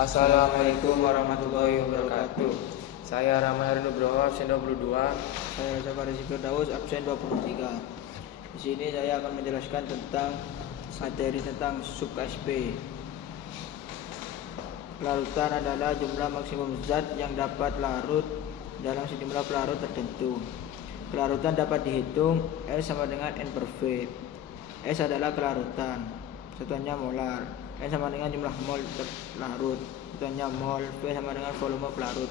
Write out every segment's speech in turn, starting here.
Assalamualaikum warahmatullahi wabarakatuh. Saya Rahman Nugroho, absen 22. Saya Zakaria Firdaus, absen 23. Di sini saya akan menjelaskan tentang materi tentang sub KSP. Kelarutan adalah jumlah maksimum zat yang dapat larut dalam sejumlah pelarut tertentu. Kelarutan dapat dihitung S sama dengan N per V. S adalah kelarutan, satuannya molar. N sama dengan jumlah mol pelarut, satuannya mol. V sama dengan volume pelarut,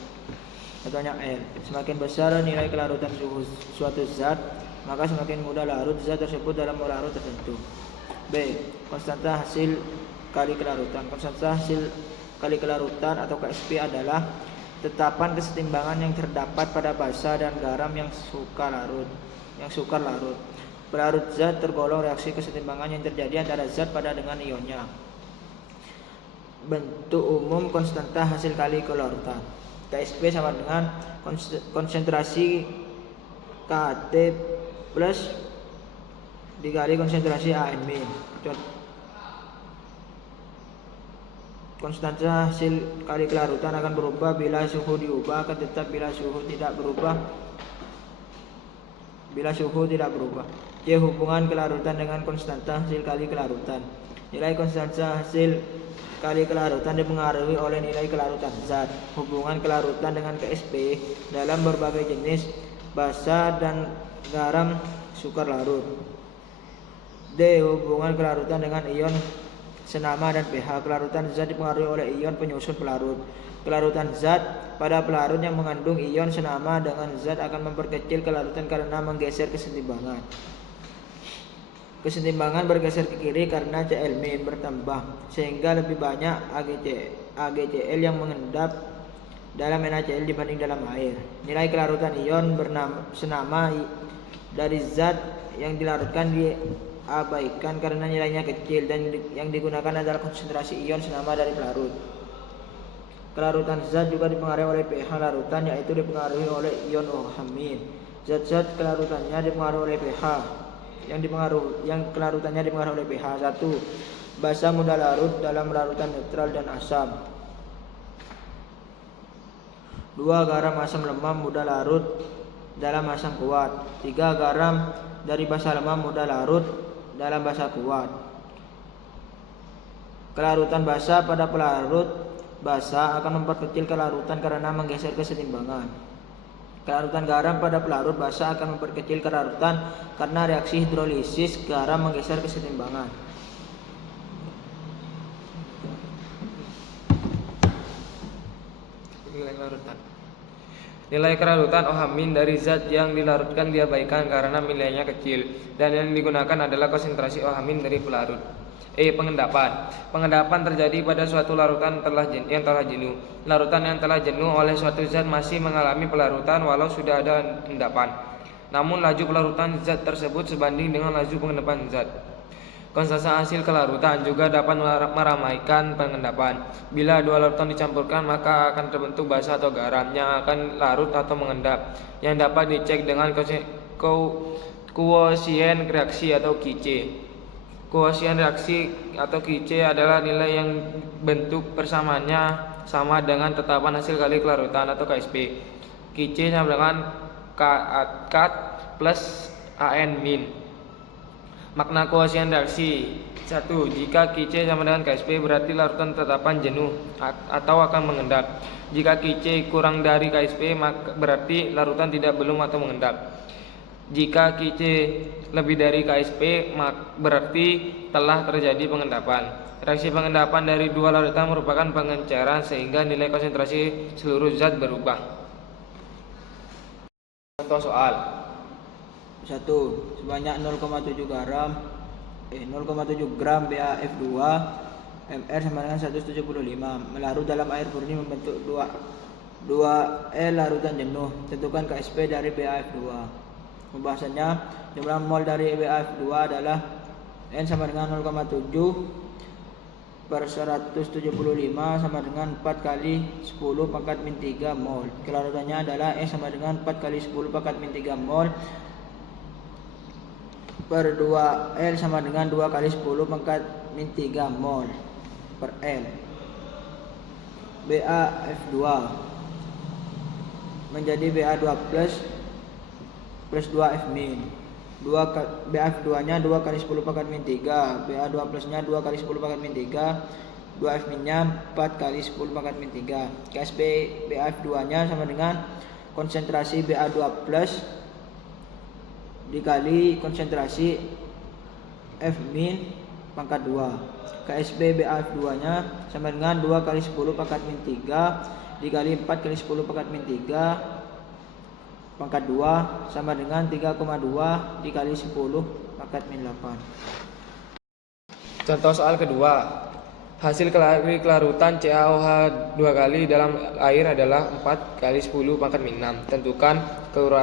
satuannya L. Semakin besar nilai kelarutan suatu zat, maka semakin mudah larut zat tersebut dalam larut tertentu. B. Konstanta hasil kali kelarutan. Konstanta hasil kali kelarutan atau KSP adalah tetapan kesetimbangan yang terdapat pada basa dan garam yang sukar larut. Pelarut zat tergolong reaksi kesetimbangan yang terjadi antara zat pada dengan ionnya. Bentuk umum konstanta hasil kali kelarutan. KSP sama dengan konsentrasi KT plus dikali konsentrasi AN min. Konstanta hasil kali kelarutan akan berubah bila suhu diubah, akan tetap bila suhu tidak berubah. C. Hubungan kelarutan dengan konstanta hasil kali kelarutan. Nilai konstanta hasil kali kelarutan dipengaruhi oleh nilai kelarutan zat. Hubungan kelarutan dengan KSP dalam berbagai jenis basa dan garam sukar larut. D. Hubungan kelarutan dengan ion senama dan pH. Kelarutan zat dipengaruhi oleh ion penyusun pelarut. Kelarutan zat pada pelarut yang mengandung ion senama dengan zat akan memperkecil kelarutan karena menggeser kesetimbangan. Kesetimbangan bergeser ke kiri karena Cl- bertambah, sehingga lebih banyak AgCl yang mengendap dalam NaCl dibanding dalam air. Nilai kelarutan ion senama dari zat yang dilarutkan diabaikan karena nilainya kecil, dan yang digunakan adalah konsentrasi ion senama dari pelarut. Kelarutan zat juga dipengaruhi oleh pH larutan, yaitu dipengaruhi oleh ion OH-. Zat-zat kelarutannya dipengaruhi oleh pH yang kelarutannya dipengaruhi oleh pH. 1. Basa mudah larut dalam larutan netral dan asam. 2. Garam asam lemah mudah larut dalam asam kuat. 3. Garam dari basa lemah mudah larut dalam basa kuat. Kelarutan basa pada pelarut basa akan memperkecil kelarutan karena menggeser kesetimbangan. Kelarutan garam pada pelarut basa akan memperkecil kelarutan karena reaksi hidrolisis garam menggeser kesetimbangan. Nilai kelarutan OH- dari zat yang dilarutkan diabaikan karena nilainya kecil, dan yang digunakan adalah konsentrasi OH- dari pelarut. E. Pengendapan terjadi pada suatu larutan yang telah jenuh. Larutan yang telah jenuh oleh suatu zat masih mengalami pelarutan walau sudah ada endapan, namun laju pelarutan zat tersebut sebanding dengan laju pengendapan zat. Konstanta hasil kelarutan juga dapat meramaikan pengendapan. Bila dua larutan dicampurkan, maka akan terbentuk basa atau garam yang akan larut atau mengendap, yang dapat dicek dengan kuosien reaksi atau QC. Kuosien reaksi atau QC adalah nilai yang bentuk persamaannya sama dengan tetapan hasil kali kelarutan atau KSP. QC sama dengan Kat plus AN min. Makna kuosien reaksi. 1. Jika QC sama dengan KSP berarti larutan tetapan jenuh atau akan mengendap. Jika QC kurang dari KSP maka berarti larutan belum atau mengendap. Jika QC lebih dari KSP berarti telah terjadi pengendapan. Reaksi pengendapan dari dua larutan merupakan pengenceran sehingga nilai konsentrasi seluruh zat berubah. Contoh soal. 1. Sebanyak 0,7 gram BaF2 Mr sama dengan 175 melarut dalam air murni membentuk 2L larutan jenuh. Tentukan KSP dari BaF2. Pembahasannya, jumlah mol dari BaF2 adalah N sama dengan 0,7 per 175 sama dengan 4 kali 10 pangkat min 3 mol. Kelarutannya adalah S sama dengan 4 kali 10 pangkat min 3 mol per 2L sama dengan 2 kali 10 pangkat min 3 mol per L. BaF2 menjadi Ba2 plus 2F min. BaF2 nya 2 kali 10 pangkat min 3, Ba2 plus nya 2 kali 10 pangkat min 3, 2F min nya 4 kali 10 pangkat min 3. KSP BaF2 nya sama dengan konsentrasi Ba2 plus dikali konsentrasi F min pangkat 2. KSP BaF2 nya sama dengan 2 kali 10 pangkat min 3 dikali 4 kali 10 pangkat min 3 pangkat 2 sama dengan 3,2 dikali 10 pangkat min 8. Contoh soal kedua. Hasil kelarutan CaOH 2 kali dalam air adalah 4 kali 10 pangkat min 6. Tentukan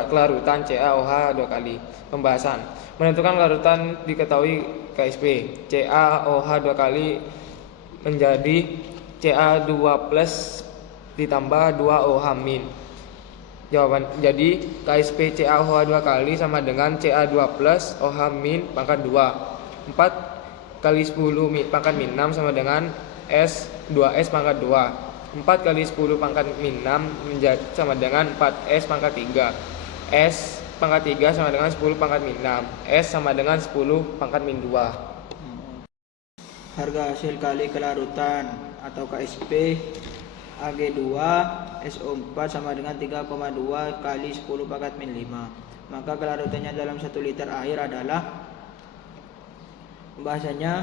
kelarutan CaOH 2 kali. Pembahasan. Menentukan kelarutan diketahui KSP. CaOH 2 kali menjadi Ca2 plus ditambah 2OH min. Jawaban. Jadi KSP CaOH 2 kali sama dengan Ca2 plus OH min pangkat 2. 4 kali 10 pangkat min 6 sama dengan S 2S pangkat 2. 4 kali 10 pangkat min 6 sama dengan 4S pangkat 3. S pangkat 3 sama dengan 10 pangkat min 6. S sama dengan 10 pangkat min 2. Harga hasil kali kelarutan atau KSP Ag2 SO4 sama dengan 3,2 kali 10 pangkat min 5. Maka kelarutannya dalam 1 liter air adalah, pembahasannya,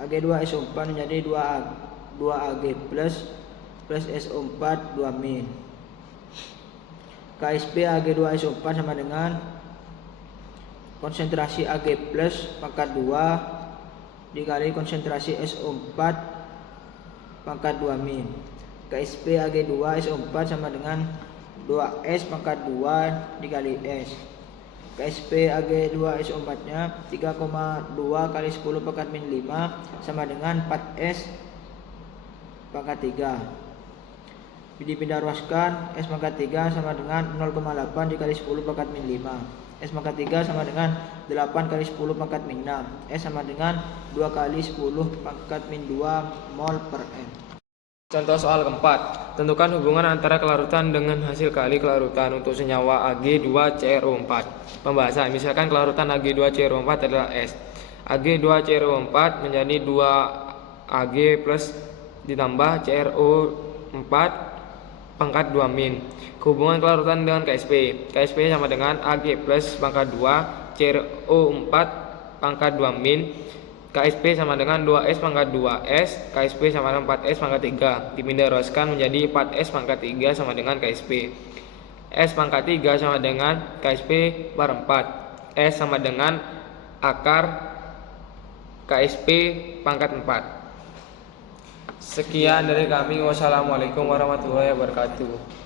Ag2SO4 menjadi 2Ag plus SO4 2 min. KSP Ag2SO4 sama dengan konsentrasi Ag plus pangkat 2 dikali konsentrasi SO4 pangkat 2 min. KSP Ag2SO4 sama dengan 2S pangkat 2 dikali S. KSP Ag2SO4 nya 3,2 kali 10 pangkat min 5 sama dengan 4S pangkat 3. Dipindah ruaskan, S pangkat 3 sama dengan 0,8 dikali 10 pangkat min 5. S pangkat 3 sama dengan 8 kali 10 pangkat min 6. S sama dengan 2 kali 10 pangkat min 2 mol per M. Contoh soal keempat. Tentukan hubungan antara kelarutan dengan hasil kali kelarutan untuk senyawa Ag2CrO4. Pembahasan. Misalkan kelarutan Ag2CrO4 adalah S. Ag2CrO4 menjadi 2Ag plus ditambah CrO4 pangkat 2 min. Hubungan kelarutan dengan KSP. KSP sama dengan Ag plus pangkat 2 CrO4 pangkat 2 min. KSP sama dengan 2S pangkat 2S, KSP sama dengan 4S pangkat 3. Dipindah ruaskan menjadi 4S pangkat 3 sama dengan KSP. S pangkat 3 sama dengan KSP per 4. S sama dengan akar KSP pangkat 4. Sekian dari kami. Wassalamualaikum warahmatullahi wabarakatuh.